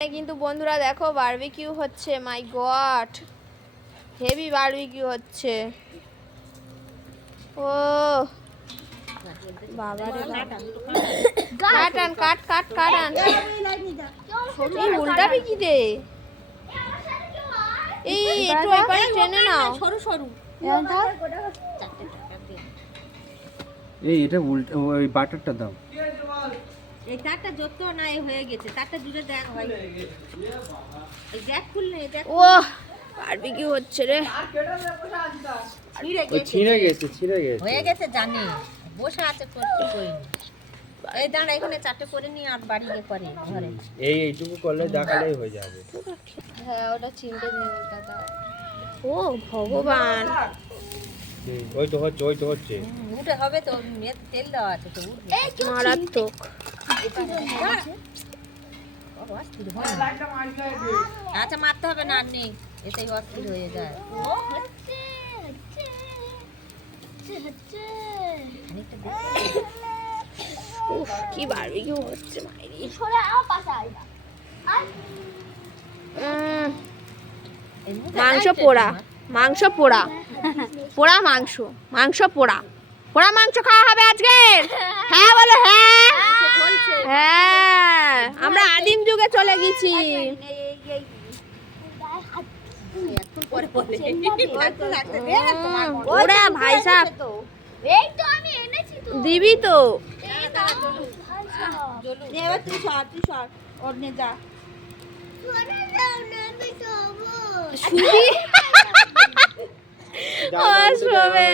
কিন্তু বন্ধুরা দেখো বারবিকিউ হচ্ছে, মাই গড হেভি বারবিকিউ হচ্ছে। ও বাবা রে কাট আন কাট কাট কাট আন, এই উল্টাবি কি রে? এই একটু ওই পারে টেনে নাও, সরু সরু। এই এটা উল্টা, ওই বাটারটা দাও। এই তারটা যত নাই হয়ে গেছে, তারটা জুড়ে দেখ ভাই। এই দেখ খুললে দেখ। ও বারবিকিউ হচ্ছে রে। ছিঁড়ে গেছে হয়ে গেছে জানি, বসে আছে করতে কইনি। এই দাঁড়া এখানে চারটে করে নি আর বাড়ি গিয়ে করে ঘরে। এইটুকু করলে দেখালেই হয়ে যাবে। হ্যাঁ ওটা চিনতে নেই দাদা। ও ভগবান, ওই তো হচ্ছে উঠে হবে তো, তেল দেওয়া আছে তো উঠবে। মারাত্মক। আচ্ছা মারতে হবে না, আর নেই এতেই অস্থির হয়ে যায়। উফ কি বারবিকিউ হচ্ছে মাইরি। মাংস পোড়া, মাংস পোড়া, পোড়া মাংস, মাংস পোড়া, পোড়া মাংস খাওয়া হবে আজকে। হ্যাঁ বলো হ্যাঁ। হ্যাঁ আমরা আদিম যুগে চলে গেছি। ওরা ভাই সাহেব দিবি তো। এবার তুই সর ওর নে যা। শুবি? ও শোবে।